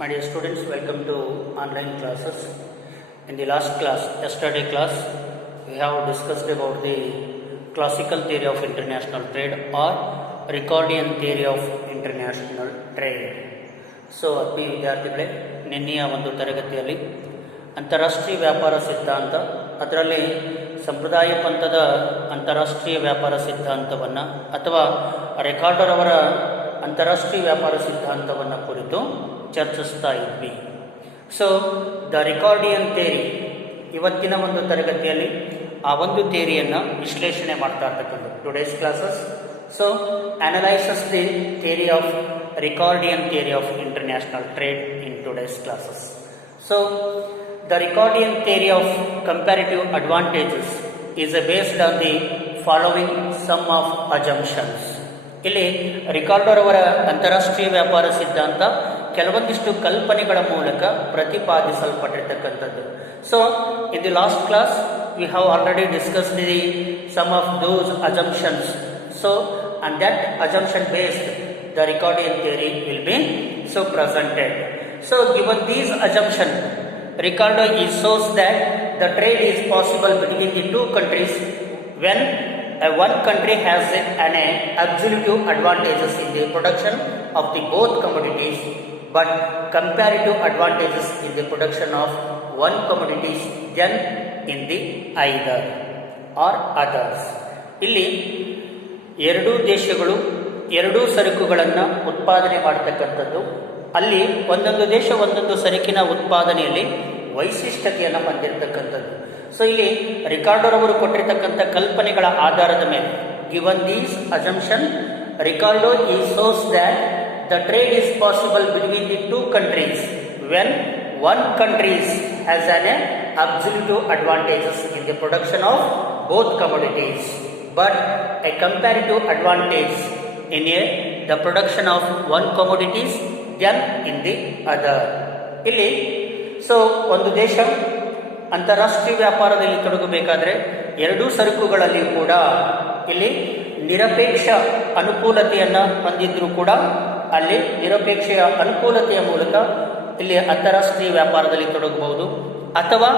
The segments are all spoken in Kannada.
My dear students, welcome to online classes. In the last class, yesterday class, we have discussed about the classical theory of international trade or Ricordian theory of international trade. So ಆತ್ಮೀಯ ವಿದ್ಯಾರ್ಥಿಗಳೇ, ನಿನ್ನೆಯ ಒಂದು ತರಗತಿಯಲ್ಲಿ ಅಂತಾರಾಷ್ಟ್ರೀಯ ವ್ಯಾಪಾರ ಸಿದ್ಧಾಂತ, ಅದರಲ್ಲಿ ಸಂಪ್ರದಾಯ ಪಂಥದ ಅಂತಾರಾಷ್ಟ್ರೀಯ ವ್ಯಾಪಾರ ಸಿದ್ಧಾಂತವನ್ನು ಅಥವಾ ರಿಕಾರ್ಡರ್ ಅವರ ಅಂತಾರಾಷ್ಟ್ರೀಯ ವ್ಯಾಪಾರ ಸಿದ್ಧಾಂತವನ್ನು ಕುರಿತು ಚರ್ಚಿಸ್ತಾ ಇದ್ವಿ. ಸೊ ದ ರಿಕಾರ್ಡಿಯನ್ ಥಿಯರಿ, ಇವತ್ತಿನ ಒಂದು ತರಗತಿಯಲ್ಲಿ ಆ ಒಂದು ಥಿಯರಿಯನ್ನು ವಿಶ್ಲೇಷಣೆ ಮಾಡ್ತಾ ಇರ್ತಕ್ಕಂಥದ್ದು. Today's classes so analyses the theory of Ricordian theory of international trade in today's classes. So, the Ricordian theory of comparative advantages is based on the following sum of assumptions. ಇಲ್ಲಿ ರಿಕಾರ್ಡರ್ ಅವರ ಅಂತಾರಾಷ್ಟ್ರೀಯ ವ್ಯಾಪಾರ ಸಿದ್ಧಾಂತ ಕೆಲವೊಂದಿಷ್ಟು ಕಲ್ಪನೆಗಳ ಮೂಲಕ ಪ್ರತಿಪಾದಿಸಲ್ಪಟ್ಟಿರ್ತಕ್ಕಂಥದ್ದು. So in the last class we have already discussed the sum of those assumptions. So and that assumption based the Ricordian theory will be so presented. So given these assumptions, Ricardo shows that the trade is possible between the two countries when one country has an absolute advantages in the production of the both commodities, but comparative advantages in the production of one commodities than in the either or others. ಇಲ್ಲಿ ಎರಡೂ ದೇಶಗಳು ಎರಡೂ ಸರಕುಗಳನ್ನು ಉತ್ಪಾದನೆ ಮಾಡತಕ್ಕಂಥದ್ದು, ಅಲ್ಲಿ ಒಂದೊಂದು ದೇಶ ಒಂದೊಂದು ಸರಕಿನ ಉತ್ಪಾದನೆಯಲ್ಲಿ ವೈಶಿಷ್ಟ್ಯತೆಯನ್ನು ಹೊಂದಿರತಕ್ಕಂಥದ್ದು. ಸೊ ಇಲ್ಲಿ ರಿಕಾರ್ಡರ್ ಅವರು ಕೊಟ್ಟಿರ್ತಕ್ಕಂಥ ಕಲ್ಪನೆಗಳ ಆಧಾರದ ಮೇಲೆ, given these assumption, Ricardo shows that the trade is possible between the two countries when one country has an absolute advantages in the production of both commodities, but a comparative advantage in the production of one commodities than in the other. ಇಲ್ಲಿ ಸೊ ಒಂದು ದೇಶ ಅಂತಾರಾಷ್ಟ್ರೀಯ ವ್ಯಾಪಾರದಲ್ಲಿ ತೊಡಗಬೇಕಾದ್ರೆ ಎರಡೂ ಸರಕುಗಳಲ್ಲಿ ಕೂಡ ಇಲ್ಲಿ ನಿರಪೇಕ್ಷ ಅನುಕೂಲತೆಯನ್ನು ಹೊಂದಿದ್ರೂ ಕೂಡ ಅಲ್ಲಿ ನಿರಪೇಕ್ಷ ಅನುಕೂಲತೆಯ ಮೂಲಕ ಇಲ್ಲಿ ಅಂತಾರಾಷ್ಟ್ರೀಯ ವ್ಯಾಪಾರದಲ್ಲಿ ತೊಡಗಬಹುದು. ಅಥವಾ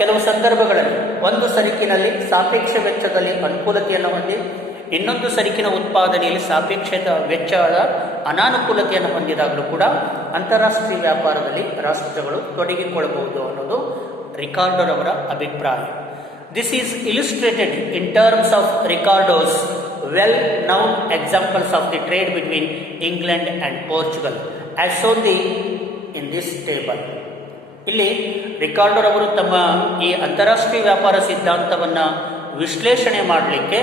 ಕೆಲವು ಸಂದರ್ಭಗಳಲ್ಲಿ ಒಂದು ಸರಕಿನಲ್ಲಿ ಸಾಪೇಕ್ಷ ವೆಚ್ಚದಲ್ಲಿ ಅನುಕೂಲತೆಯನ್ನು ಹೊಂದಿ ಇನ್ನೊಂದು ಸರಕಿನ ಉತ್ಪಾದನೆಯಲ್ಲಿ ಸಾಪೇಕ್ಷದ ವೆಚ್ಚದ ಅನಾನುಕೂಲತೆಯನ್ನು ಹೊಂದಿದಾಗಲೂ ಕೂಡ ಅಂತಾರಾಷ್ಟ್ರೀಯ ವ್ಯಾಪಾರದಲ್ಲಿ ರಾಷ್ಟ್ರಗಳು ತೊಡಗಿಕೊಳ್ಳಬಹುದು ಅನ್ನೋದು ರಿಕಾರ್ಡರ್ ಅವರ ಅಭಿಪ್ರಾಯ. This is illustrated in terms of Ricardo's well known examples of the trade between England and Portugal as shown the in this table. ಇಲ್ಲಿ ರಿಕಾರ್ಡರ್ ಅವರು ತಮ್ಮ ಈ ಅಂತಾರಾಷ್ಟ್ರೀಯ ವ್ಯಾಪಾರ ಸಿದ್ಧಾಂತವನ್ನು ವಿಶ್ಲೇಷಣೆ ಮಾಡಲಿಕ್ಕೆ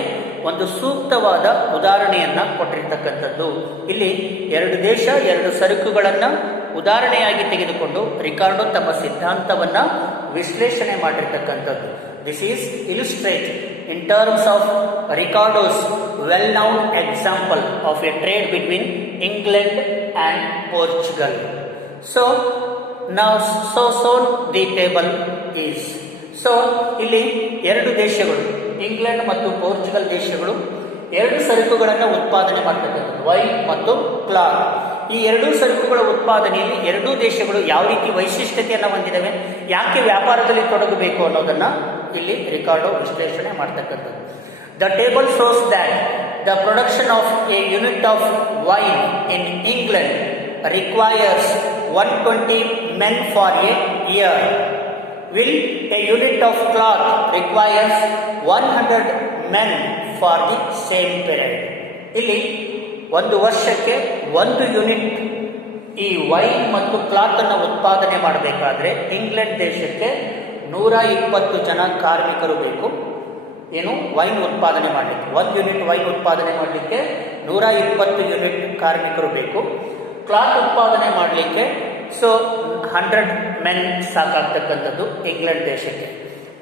ಒಂದು ಸೂಕ್ತವಾದ ಉದಾಹರಣೆಯನ್ನು ಕೊಟ್ಟಿರ್ತಕ್ಕಂಥದ್ದು. ಇಲ್ಲಿ ಎರಡು ದೇಶ ಎರಡು ಸರಕುಗಳನ್ನು ಉದಾಹರಣೆಯಾಗಿ ತೆಗೆದುಕೊಂಡು ರಿಕಾರ್ಡೋ ತಮ್ಮ ಸಿದ್ಧಾಂತವನ್ನು ವಿಶ್ಲೇಷಣೆ ಮಾಡಿರ್ತಕ್ಕಂಥದ್ದು. This is illustrate in terms of Ricardo's well known example of a trade between England and Portugal. So now so the table is. So ಇಲ್ಲಿ ಎರಡು ದೇಶಗಳು, ಇಂಗ್ಲೆಂಡ್ ಮತ್ತು ಪೋರ್ಚುಗಲ್ ದೇಶಗಳು ಎರಡು ಸರಕುಗಳನ್ನು ಉತ್ಪಾದನೆ ಮಾಡ್ತಕ್ಕಂಥದ್ದು, ವೈನ್ ಮತ್ತು ಕ್ಲಾತ್. ಈ ಎರಡೂ ಸರಕುಗಳ ಉತ್ಪಾದನೆಯಲ್ಲಿ ಎರಡೂ ದೇಶಗಳು ಯಾವ ರೀತಿ ವೈಶಿಷ್ಟ್ಯತೆಯನ್ನು ಹೊಂದಿದವೆ, ಯಾಕೆ ವ್ಯಾಪಾರದಲ್ಲಿ ತೊಡಗಬೇಕು ಅನ್ನೋದನ್ನು ಇಲ್ಲಿ ರಿಕಾರ್ಡೋ ವಿಶ್ಲೇಷಣೆ ಮಾಡ್ತಕ್ಕಂಥದ್ದು. The table shows that the production of a unit of wine in England requires 120 men for a year, while a unit of cloth requires 100 men for the same period. ಇಲ್ಲಿ ಒಂದು ವರ್ಷಕ್ಕೆ ಒಂದು ಯೂನಿಟ್ ಈ ವೈನ್ ಮತ್ತು ಕ್ಲಾತ್ ಅನ್ನು ಉತ್ಪಾದನೆ ಮಾಡಬೇಕಾದ್ರೆ ಇಂಗ್ಲೆಂಡ್ ದೇಶಕ್ಕೆ 120 ಜನ ಕಾರ್ಮಿಕರು ಬೇಕು. ಏನು ವೈನ್ ಉತ್ಪಾದನೆ ಮಾಡಲಿಕ್ಕೆ, ಒಂದು ಯೂನಿಟ್ ವೈನ್ ಉತ್ಪಾದನೆ ಮಾಡಲಿಕ್ಕೆ 120 ಯೂನಿಟ್ ಕಾರ್ಮಿಕರು ಬೇಕು. ಕ್ಲಾತ್ ಉತ್ಪಾದನೆ ಮಾಡಲಿಕ್ಕೆ 100 ಮೆನ್ ಸಾಕಾಗ್ತಕ್ಕಂಥದ್ದು ಇಂಗ್ಲೆಂಡ್ ದೇಶಕ್ಕೆ.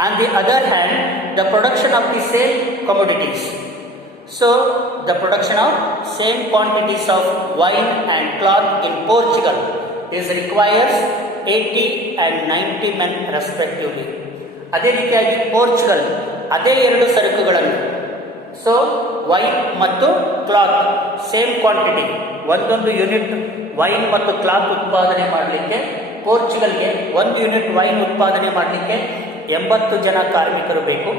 On the other hand, the production of the same commodities, so the production of same quantities of wine and cloth in Portugal is requires 80 and 90 men respectively. ಅದೇ ರೀತಿಯಾಗಿ ಪೋರ್ಚುಗಲ್ ಅದೇ ಎರಡು ಸರಕುಗಳನ್ನು, ಸೊ ವೈನ್ ಮತ್ತು ಕ್ಲಾತ್ ಸೇಮ್ ಕ್ವಾಂಟಿಟಿ, ಒಂದೊಂದು ಯೂನಿಟ್ ವೈನ್ ಮತ್ತು ಕ್ಲಾತ್ ಉತ್ಪಾದನೆ ಮಾಡಲಿಕ್ಕೆ ಪೋರ್ಚುಗಲ್ಗೆ 1 ಯೂನಿಟ್ ವೈನ್ ಉತ್ಪಾದನೆ ಮಾಡಲಿಕ್ಕೆ 80 ಜನ ಕಾರ್ಮಿಕರು ಬೇಕು.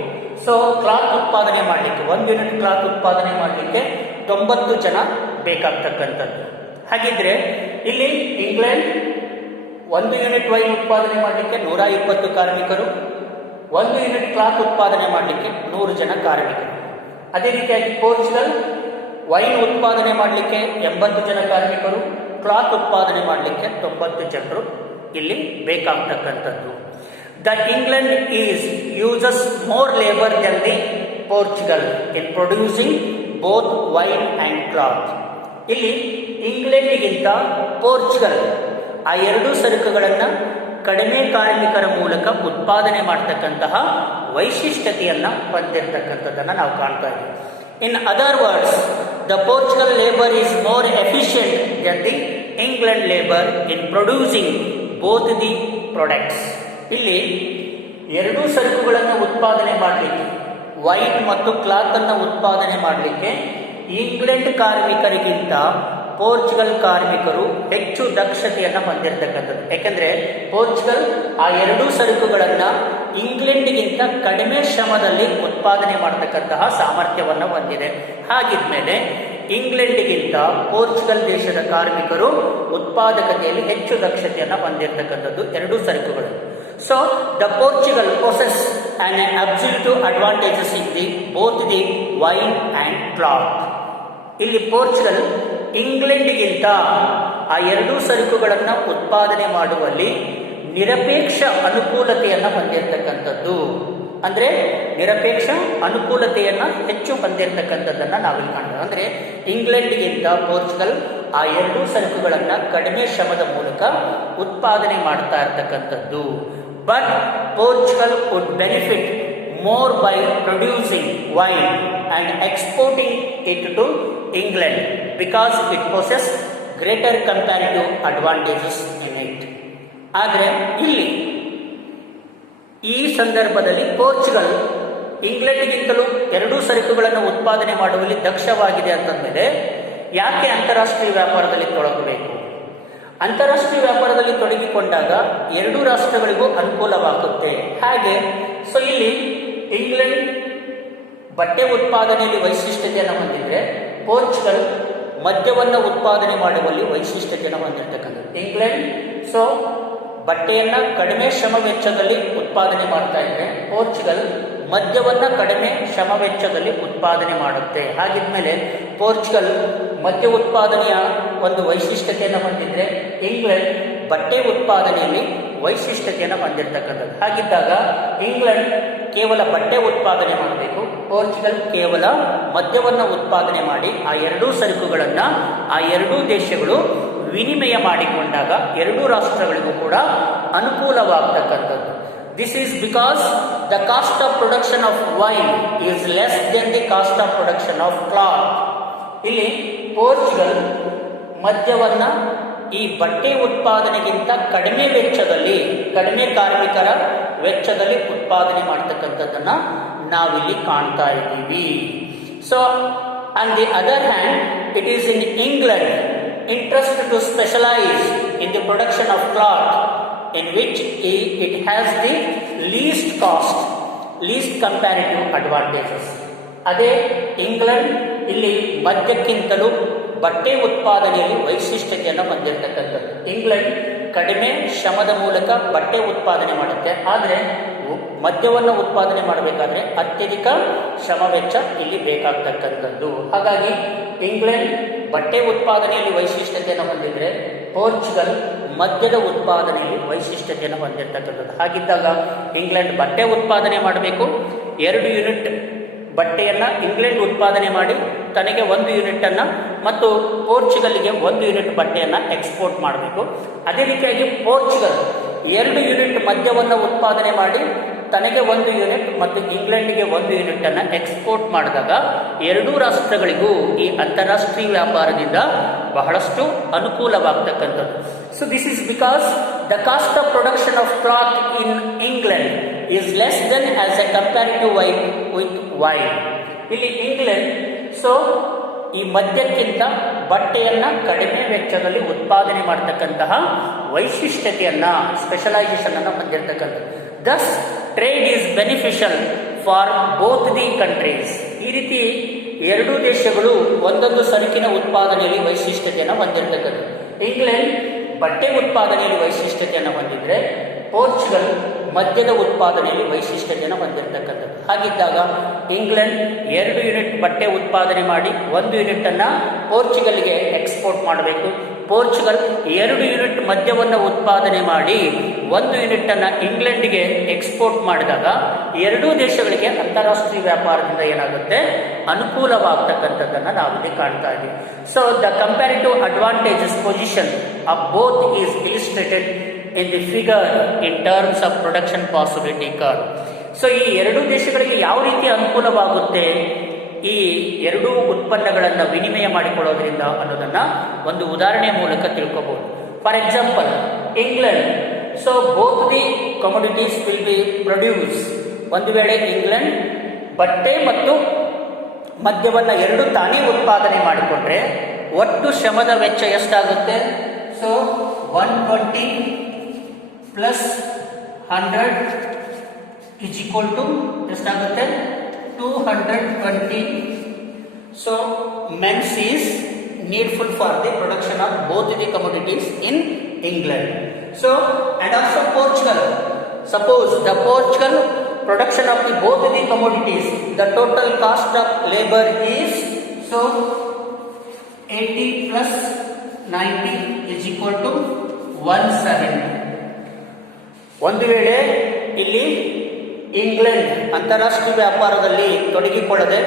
ಸೊ ಕ್ಲಾತ್ ಉತ್ಪಾದನೆ ಮಾಡಲಿಕ್ಕೆ 1 ಯೂನಿಟ್ ಕ್ಲಾತ್ ಉತ್ಪಾದನೆ ಮಾಡಲಿಕ್ಕೆ 90 ಜನ ಬೇಕಾಗ್ತಕ್ಕಂಥದ್ದು. ಹಾಗಿದ್ರೆ ಇಲ್ಲಿ ಇಂಗ್ಲೆಂಡ್ 1 ಯೂನಿಟ್ ವೈನ್ ಉತ್ಪಾದನೆ ಮಾಡಲಿಕ್ಕೆ 120 ಕಾರ್ಮಿಕರು, 1 ಯೂನಿಟ್ ಕ್ಲಾತ್ ಉತ್ಪಾದನೆ ಮಾಡಲಿಕ್ಕೆ 100 ಜನ ಕಾರ್ಮಿಕರು. ಅದೇ ರೀತಿಯಾಗಿ ಪೋರ್ಚುಗಲ್ ವೈನ್ ಉತ್ಪಾದನೆ ಮಾಡಲಿಕ್ಕೆ 80 ಜನ ಕಾರ್ಮಿಕರು, ಕ್ಲಾತ್ ಉತ್ಪಾದನೆ ಮಾಡಲಿಕ್ಕೆ 90 ಜನರು ಇಲ್ಲಿ ಬೇಕಾಗ್ತಕ್ಕಂಥದ್ದು. The England is uses more labour than the Portugal in producing both wine and cloth. ಇಲ್ಲಿ ಇಂಗ್ಲೆಂಡಿಗಿಂತ ಪೋರ್ಚುಗಲ್ ಆ ಎರಡೂ ಸರಕುಗಳನ್ನು ಕಡಿಮೆ ಕಾರ್ಮಿಕರ ಮೂಲಕ ಉತ್ಪಾದನೆ ಮಾಡ್ತಕ್ಕಂತಹ ವೈಶಿಷ್ಟ್ಯತೆಯನ್ನು ಹೊಂದಿರತಕ್ಕಂಥದ್ದನ್ನು ನಾವು ಕಾಣ್ತಾ ಇದ್ದೀವಿ. In other words, the Portugal labour is more efficient then the England labour in producing both the products. ಇಲ್ಲಿ ಎರಡೂ ಸರಕುಗಳನ್ನು ಉತ್ಪಾದನೆ ಮಾಡಲಿಕ್ಕೆ, ವೈನ್ ಮತ್ತು ಕ್ಲಾತ್ ಅನ್ನು ಉತ್ಪಾದನೆ ಮಾಡಲಿಕ್ಕೆ ಇಂಗ್ಲೆಂಡ್ ಕಾರ್ಮಿಕರಿಗಿಂತ ಪೋರ್ಚುಗಲ್ ಕಾರ್ಮಿಕರು ಹೆಚ್ಚು ದಕ್ಷತೆಯನ್ನು ಹೊಂದಿರತಕ್ಕಂಥದ್ದು. ಯಾಕೆಂದರೆ ಪೋರ್ಚುಗಲ್ ಆ ಎರಡೂ ಸರಕುಗಳನ್ನು ಇಂಗ್ಲೆಂಡ್ಗಿಂತ ಕಡಿಮೆ ಶ್ರಮದಲ್ಲಿ ಉತ್ಪಾದನೆ ಮಾಡತಕ್ಕಂತಹ ಸಾಮರ್ಥ್ಯವನ್ನು ಹೊಂದಿದೆ. ಹಾಗಿದ್ಮೇಲೆ ಇಂಗ್ಲೆಂಡ್ಗಿಂತ ಪೋರ್ಚುಗಲ್ ದೇಶದ ಕಾರ್ಮಿಕರು ಉತ್ಪಾದಕತೆಯಲ್ಲಿ ಹೆಚ್ಚು ದಕ್ಷತೆಯನ್ನು ಹೊಂದಿರತಕ್ಕಂಥದ್ದು ಎರಡೂ ಸರಕುಗಳು. So the Portugal possess an absolute advantages in the both the wine and cloth. ಇಲ್ಲಿ ಪೋರ್ಚುಗಲ್ ಇಂಗ್ಲೆಂಡ್ಗಿಂತ ಆ ಎರಡೂ ಸರಕುಗಳನ್ನು ಉತ್ಪಾದನೆ ಮಾಡುವಲ್ಲಿ ನಿರಪೇಕ್ಷ ಅನುಕೂಲತೆಯನ್ನು ಹೊಂದಿರತಕ್ಕಂಥದ್ದು. ಅಂದರೆ ನಿರಪೇಕ್ಷ ಅನುಕೂಲತೆಯನ್ನು ಹೆಚ್ಚು ಹೊಂದಿರತಕ್ಕಂಥದ್ದನ್ನು ನಾವಿಲ್ಲಿ ಕಾಣ್ತೇವೆ. ಅಂದರೆ ಇಂಗ್ಲೆಂಡ್ಗಿಂತ ಪೋರ್ಚುಗಲ್ ಆ ಎರಡೂ ಸರಕುಗಳನ್ನು ಕಡಿಮೆ ಶ್ರಮದ ಮೂಲಕ ಉತ್ಪಾದನೆ ಮಾಡ್ತಾ ಇರ್ತಕ್ಕಂಥದ್ದು. But Portugal would benefit more by producing wine and exporting it to England because it possesses greater comparative advantages in it. ಆದರೆ ಇಲ್ಲಿ ಈ ಸಂದರ್ಭದಲ್ಲಿ ಪೋರ್ಚುಗಲ್ ಇಂಗ್ಲೆಂಡ್ಗಿಂತಲೂ ಎರಡೂ ಸರಕುಗಳನ್ನು ಉತ್ಪಾದನೆ ಮಾಡುವಲ್ಲಿ ದಕ್ಷವಾಗಿದೆ ಅಂತಂದರೆ ಯಾಕೆ ಅಂತಾರಾಷ್ಟ್ರೀಯ ವ್ಯಾಪಾರದಲ್ಲಿ ತೊಡಗಬೇಕು? ಅಂತಾರಾಷ್ಟ್ರೀಯ ವ್ಯಾಪಾರದಲ್ಲಿ ತೊಡಗಿಕೊಂಡಾಗ ಎರಡೂ ರಾಷ್ಟ್ರಗಳಿಗೂ ಅನುಕೂಲವಾಗುತ್ತೆ. ಹಾಗೆ ಸೊ ಇಲ್ಲಿ ಇಂಗ್ಲೆಂಡ್ ಬಟ್ಟೆ ಉತ್ಪಾದನೆಯಲ್ಲಿ ವೈಶಿಷ್ಟ್ಯತೆಯನ್ನು ಹೊಂದಿದ್ರೆ ಪೋರ್ಚುಗಲ್ ಮದ್ಯವನ್ನು ಉತ್ಪಾದನೆ ಮಾಡುವಲ್ಲಿ ವೈಶಿಷ್ಟ್ಯತೆಯನ್ನು ಹೊಂದಿರತಕ್ಕಂಥದ್ದು. ಇಂಗ್ಲೆಂಡ್ ಸೊ ಬಟ್ಟೆಯನ್ನು ಕಡಿಮೆ ಶ್ರಮ ವೆಚ್ಚದಲ್ಲಿ ಉತ್ಪಾದನೆ ಮಾಡ್ತಾ ಇದ್ರೆ ಪೋರ್ಚುಗಲ್ ಮದ್ಯವನ್ನು ಕಡಿಮೆ ಶ್ರಮ ವೆಚ್ಚದಲ್ಲಿ ಉತ್ಪಾದನೆ ಮಾಡುತ್ತೆ. ಹಾಗಿದ್ಮೇಲೆ ಪೋರ್ಚುಗಲ್ ಮದ್ಯ ಉತ್ಪಾದನೆಯ ಒಂದು ವೈಶಿಷ್ಟ್ಯತೆಯನ್ನು ಹೊಂದಿದ್ರೆ ಇಂಗ್ಲೆಂಡ್ ಬಟ್ಟೆ ಉತ್ಪಾದನೆಯಲ್ಲಿ ವೈಶಿಷ್ಟ್ಯತೆಯನ್ನು ಹೊಂದಿರತಕ್ಕಂಥದ್ದು. ಹಾಗಿದ್ದಾಗ ಇಂಗ್ಲೆಂಡ್ ಕೇವಲ ಬಟ್ಟೆ ಉತ್ಪಾದನೆ ಮಾಡಬೇಕು, ಪೋರ್ಚುಗಲ್ ಕೇವಲ ಮದ್ಯವನ್ನು ಉತ್ಪಾದನೆ ಮಾಡಿ ಆ ಎರಡೂ ಸರಕುಗಳನ್ನು ಆ ಎರಡೂ ದೇಶಗಳು ವಿನಿಮಯ ಮಾಡಿಕೊಂಡಾಗ ಎರಡೂ ರಾಷ್ಟ್ರಗಳಿಗೂ ಕೂಡ ಅನುಕೂಲವಾಗತಕ್ಕಂಥದ್ದು. This is because the cost of production of wine is less than the cost of production of cloth. ಇಲ್ಲಿ ಪೋರ್ಚುಗಲ್ ಮದ್ಯವನ್ನು ಈ ಬಟ್ಟೆ ಉತ್ಪಾದನೆಗಿಂತ ಕಡಿಮೆ ವೆಚ್ಚದಲ್ಲಿ, ಕಡಿಮೆ ಕಾರ್ಮಿಕರ ವೆಚ್ಚದಲ್ಲಿ ಉತ್ಪಾದನೆ ಮಾಡ್ತಕ್ಕಂಥದ್ದನ್ನು ನಾವಿಲ್ಲಿ ಕಾಣ್ತಾ ಇದ್ದೀವಿ. So on the other hand it is in England interest to specialize in the production of cloth in which it has the least cost, least comparative advantages. ಅದೇ ಇಂಗ್ಲೆಂಡ್ ಇಲ್ಲಿ ಮದ್ಯಕ್ಕಿಂತಲೂ ಬಟ್ಟೆ ಉತ್ಪಾದನೆಯಲ್ಲಿ ವೈಶಿಷ್ಟ್ಯತೆಯನ್ನು ಹೊಂದಿರತಕ್ಕಂಥದ್ದು. ಇಂಗ್ಲೆಂಡ್ ಕಡಿಮೆ ಶ್ರಮದ ಮೂಲಕ ಬಟ್ಟೆ ಉತ್ಪಾದನೆ ಮಾಡುತ್ತೆ, ಆದರೆ ಮದ್ಯವನ್ನು ಉತ್ಪಾದನೆ ಮಾಡಬೇಕಾದ್ರೆ ಅತ್ಯಧಿಕ ಶ್ರಮ ವೆಚ್ಚ ಇಲ್ಲಿ ಬೇಕಾಗ್ತಕ್ಕಂಥದ್ದು. ಹಾಗಾಗಿ ಇಂಗ್ಲೆಂಡ್ ಬಟ್ಟೆ ಉತ್ಪಾದನೆಯಲ್ಲಿ ವೈಶಿಷ್ಟ್ಯತೆಯನ್ನು ಹೊಂದಿದ್ರೆ ಪೋರ್ಚುಗಲ್ ಮದ್ಯದ ಉತ್ಪಾದನೆಯಲ್ಲಿ ವೈಶಿಷ್ಟ್ಯತೆಯನ್ನು ಹೊಂದಿರತಕ್ಕಂಥದ್ದು. ಹಾಗಿದ್ದಾಗ ಇಂಗ್ಲೆಂಡ್ ಬಟ್ಟೆ ಉತ್ಪಾದನೆ ಮಾಡಬೇಕು, 2 ಯೂನಿಟ್ ಬಟ್ಟೆಯನ್ನು ಇಂಗ್ಲೆಂಡ್ ಉತ್ಪಾದನೆ ಮಾಡಿ ತನಗೆ 1 ಯೂನಿಟನ್ನು ಮತ್ತು ಪೋರ್ಚುಗಲ್ಗೆ 1 ಯೂನಿಟ್ ಬಟ್ಟೆಯನ್ನು ಎಕ್ಸ್ಪೋರ್ಟ್ ಮಾಡಬೇಕು. ಅದೇ ರೀತಿಯಾಗಿ ಪೋರ್ಚುಗಲ್ 2 ಯೂನಿಟ್ ಮದ್ಯವನ್ನು ಉತ್ಪಾದನೆ ಮಾಡಿ ತನಗೆ 1 ಯೂನಿಟ್ ಮತ್ತು ಇಂಗ್ಲೆಂಡ್ಗೆ 1 ಯೂನಿಟನ್ನು ಎಕ್ಸ್ಪೋರ್ಟ್ ಮಾಡಿದಾಗ ಎರಡೂ ರಾಷ್ಟ್ರಗಳಿಗೂ ಈ ಅಂತಾರಾಷ್ಟ್ರೀಯ ವ್ಯಾಪಾರದಿಂದ ಬಹಳಷ್ಟು ಅನುಕೂಲವಾಗ್ತಕ್ಕಂಥದ್ದು. So this is because the cost of production of cloth in England is less than as a comparative with wine. ಇಲ್ಲಿ ಇಂಗ್ಲೆಂಡ್ ಸೊ ಈ ಮದ್ಯಕ್ಕಿಂತ ಬಟ್ಟೆಯನ್ನು ಕಡಿಮೆ ವೆಚ್ಚದಲ್ಲಿ ಉತ್ಪಾದನೆ ಮಾಡತಕ್ಕಂತಹ ವೈಶಿಷ್ಟ್ಯತೆಯನ್ನು ಸ್ಪೆಷಲೈಸೇಷನ್ ಅನ್ನು ಹೊಂದಿರತಕ್ಕಂಥದ್ದು. Thus trade is beneficial for both the countries. ಈ ರೀತಿ ಎರಡೂ ದೇಶಗಳು ಒಂದೊಂದು ಸರಕಿನ ಉತ್ಪಾದನೆಯಲ್ಲಿ ವೈಶಿಷ್ಟ್ಯತೆಯನ್ನು ಹೊಂದಿರತಕ್ಕಂಥದ್ದು. ಇಂಗ್ಲೆಂಡ್ ಬಟ್ಟೆ ಉತ್ಪಾದನೆಯಲ್ಲಿ ವೈಶಿಷ್ಟ್ಯತೆಯನ್ನು ಹೊಂದಿದ್ರೆ ಪೋರ್ಚುಗಲ್ ಮದ್ಯದ ಉತ್ಪಾದನೆಯಲ್ಲಿ ವೈಶಿಷ್ಟ್ಯತೆಯನ್ನು ಹೊಂದಿರತಕ್ಕಂಥದ್ದು. ಹಾಗಿದ್ದಾಗ ಇಂಗ್ಲೆಂಡ್ 2 ಯೂನಿಟ್ ಬಟ್ಟೆ ಉತ್ಪಾದನೆ ಮಾಡಿ 1 ಯೂನಿಟನ್ನು ಪೋರ್ಚುಗಲ್ಗೆ ಎಕ್ಸ್ಪೋರ್ಟ್ ಮಾಡಬೇಕು. ಪೋರ್ಚುಗಲ್ 2 ಯೂನಿಟ್ ಮದ್ಯವನ್ನು ಉತ್ಪಾದನೆ ಮಾಡಿ 1 ಯೂನಿಟನ್ನು ಇಂಗ್ಲೆಂಡ್ಗೆ ಎಕ್ಸ್ಪೋರ್ಟ್ ಮಾಡಿದಾಗ ಎರಡೂ ದೇಶಗಳಿಗೆ ಅಂತಾರಾಷ್ಟ್ರೀಯ ವ್ಯಾಪಾರದಿಂದ ಏನಾಗುತ್ತೆ, ಅನುಕೂಲವಾಗ್ತಕ್ಕಂಥದ್ದನ್ನು ನಾವಿಲ್ಲಿ ಕಾಣ್ತಾ ಇದ್ದೀವಿ. So the comparative advantages position of both is illustrated in the figure in terms of production possibility curve. So ಈ ಎರಡೂ ದೇಶಗಳಿಗೆ ಯಾವ ರೀತಿ ಅನುಕೂಲವಾಗುತ್ತೆ ಈ ಎರಡೂ ಉತ್ಪನ್ನಗಳನ್ನು ವಿನಿಮಯ ಮಾಡಿಕೊಳ್ಳೋದ್ರಿಂದ ಅನ್ನೋದನ್ನ ಒಂದು ಉದಾಹರಣೆ ಮೂಲಕ ತಿಳ್ಕೋಬಹುದು. For example, England, so both the commodities will be produce. ಒಂದು ವೇಳೆ ಇಂಗ್ಲೆಂಡ್ ಬಟ್ಟೆ ಮತ್ತು ಮದ್ಯವನ್ನು ಎರಡು ತಾನೇ ಉತ್ಪಾದನೆ ಮಾಡಿಕೊಂಡ್ರೆ ಒಟ್ಟು ಶ್ರಮದ ವೆಚ್ಚ ಎಷ್ಟಾಗುತ್ತೆ? So 120 plus 100 is equal to ಎಷ್ಟಾಗುತ್ತೆ? 220. So men's is needful for the production of both the commodities in England. So and also Portugal. Suppose the Portugal production of the both the commodities, the total cost of labor is so 80 plus 90 is equal to 170. ಒಂದು ವೇಳೆ ಇಲ್ಲಿ ಇಂಗ್ಲೆಂಡ್ ಅಂತಾರಾಷ್ಟ್ರೀಯ ವ್ಯಾಪಾರದಲ್ಲಿ ತೊಡಗಿಕೊಳ್ಳದೆ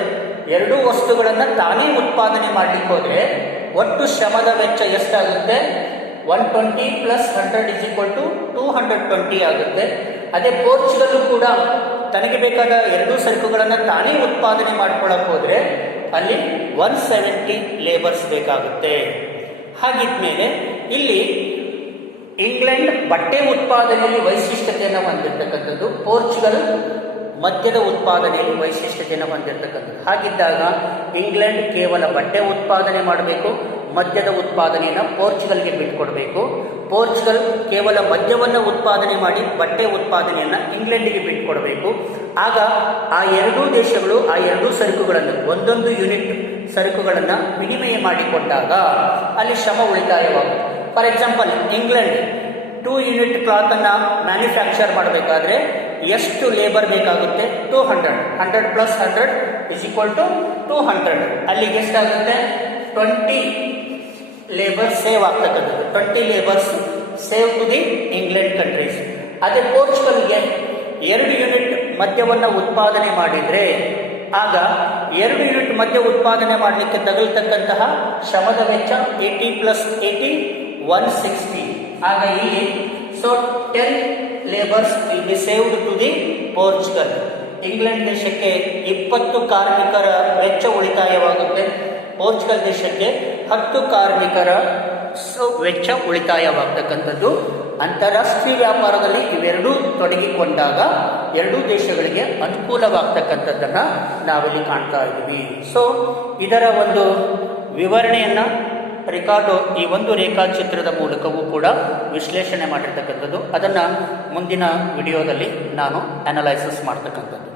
ಎರಡೂ ವಸ್ತುಗಳನ್ನು ತಾನೇ ಉತ್ಪಾದನೆ ಮಾಡಲಿಕ್ಕೆ ಹೋದರೆ ಒಟ್ಟು ಶ್ರಮದ ವೆಚ್ಚ ಎಷ್ಟಾಗುತ್ತೆ? 120 ಪ್ಲಸ್ 100 is equal to 220 ಆಗುತ್ತೆ. ಅದೇ ಪೋರ್ಚುಗಲ್ ಕೂಡ ತನಗೆ ಬೇಕಾದ ಎರಡೂ ಸರಕುಗಳನ್ನು ತಾನೇ ಉತ್ಪಾದನೆ ಮಾಡ್ಕೊಳ್ಳಕ್ಕೆ ಹೋದರೆ ಅಲ್ಲಿ 170 ಲೇಬರ್ಸ್ ಬೇಕಾಗುತ್ತೆ. ಹಾಗಿದ್ಮೇಲೆ ಇಲ್ಲಿ ಇಂಗ್ಲೆಂಡ್ ಬಟ್ಟೆ ಉತ್ಪಾದನೆಯಲ್ಲಿ ವೈಶಿಷ್ಟ್ಯತೆಯನ್ನು ಹೊಂದಿರತಕ್ಕಂಥದ್ದು, ಪೋರ್ಚುಗಲ್ ಮದ್ಯದ ಉತ್ಪಾದನೆಯಲ್ಲಿ ವೈಶಿಷ್ಟ್ಯತೆಯನ್ನು ಹೊಂದಿರತಕ್ಕಂಥದ್ದು. ಹಾಗಿದ್ದಾಗ ಇಂಗ್ಲೆಂಡ್ ಕೇವಲ ಬಟ್ಟೆ ಉತ್ಪಾದನೆ ಮಾಡಬೇಕು, ಮದ್ಯದ ಉತ್ಪಾದನೆಯನ್ನು ಪೋರ್ಚುಗಲ್ಗೆ ಬಿಟ್ಟುಕೊಡಬೇಕು. ಪೋರ್ಚುಗಲ್ ಕೇವಲ ಮದ್ಯವನ್ನು ಉತ್ಪಾದನೆ ಮಾಡಿ ಬಟ್ಟೆ ಉತ್ಪಾದನೆಯನ್ನು ಇಂಗ್ಲೆಂಡಿಗೆ ಬಿಟ್ಟುಕೊಡಬೇಕು. ಆಗ ಆ ಎರಡೂ ದೇಶಗಳು ಆ ಎರಡೂ ಸರಕುಗಳನ್ನು ಒಂದೊಂದು ಯೂನಿಟ್ ಸರಕುಗಳನ್ನು ವಿನಿಮಯ ಮಾಡಿಕೊಂಡಾಗ ಅಲ್ಲಿ ಶ್ರಮ ಉಳಿತಾಯವಾಗುತ್ತೆ. For example, England 2 unit cloth ಅನ್ನ ಮ್ಯಾನುಫ್ಯಾಕ್ಚರ್ ಮಾಡಬೇಕಾದ್ರೆ ಎಷ್ಟು ಲೇಬರ್ ಬೇಕಾಗುತ್ತೆ? 200. 100 ಪ್ಲಸ್ 100 is equal to 200. ಅಲ್ಲಿಗೆ ಎಷ್ಟಾಗುತ್ತೆ? 20 ಲೇಬರ್ ಸೇವ್ ಆಗ್ತಕ್ಕಂಥದ್ದು. 20 labours save to the England countries. ಅದೇ ಪೋರ್ಚುಗಲ್ಗೆ 2 ಯೂನಿಟ್ ಮದ್ಯವನ್ನು ಉತ್ಪಾದನೆ ಮಾಡಿದ್ರೆ ಆಗ 2 ಯೂನಿಟ್ ಮದ್ಯ ಉತ್ಪಾದನೆ ಮಾಡಲಿಕ್ಕೆ ತಗಲ್ತಕ್ಕಂತಹ ಶ್ರಮದ ವೆಚ್ಚ 80 ಪ್ಲಸ್ 80 160. ಆಗ ಇಲ್ಲಿ so 10 labours will be saved to the Portugal. England ದೇಶಕ್ಕೆ 20 ಕಾರ್ಮಿಕರ ವೆಚ್ಚ ಉಳಿತಾಯವಾಗುತ್ತೆ. ಪೋರ್ಚುಗಲ್ ದೇಶಕ್ಕೆ 10 ಕಾರ್ಮಿಕರ ವೆಚ್ಚ ಉಳಿತಾಯವಾಗತಕ್ಕಂಥದ್ದು. ಅಂತಾರಾಷ್ಟ್ರೀಯ ವ್ಯಾಪಾರದಲ್ಲಿ ಇವೆರಡೂ ತೊಡಗಿಕೊಂಡಾಗ ಎರಡೂ ದೇಶಗಳಿಗೆ ಅನುಕೂಲವಾಗ್ತಕ್ಕಂಥದ್ದನ್ನು ನಾವಿಲ್ಲಿ ಕಾಣ್ತಾ ಇದ್ದೀವಿ. ಸೊ ಇದರ ಒಂದು ವಿವರಣೆಯನ್ನು ರಿಕಾರ್ಡೋ ಈ ಒಂದು ರೇಖಾಚಿತ್ರದ ಮೂಲಕವೂ ಕೂಡ ವಿಶ್ಲೇಷಣೆ ಮಾಡಿರ್ತಕ್ಕಂಥದ್ದು. ಅದನ್ನು ಮುಂದಿನ ವಿಡಿಯೋದಲ್ಲಿ ನಾನು ಅನಲೈಸಿಸ್ ಮಾಡ್ತಕ್ಕಂಥದ್ದು.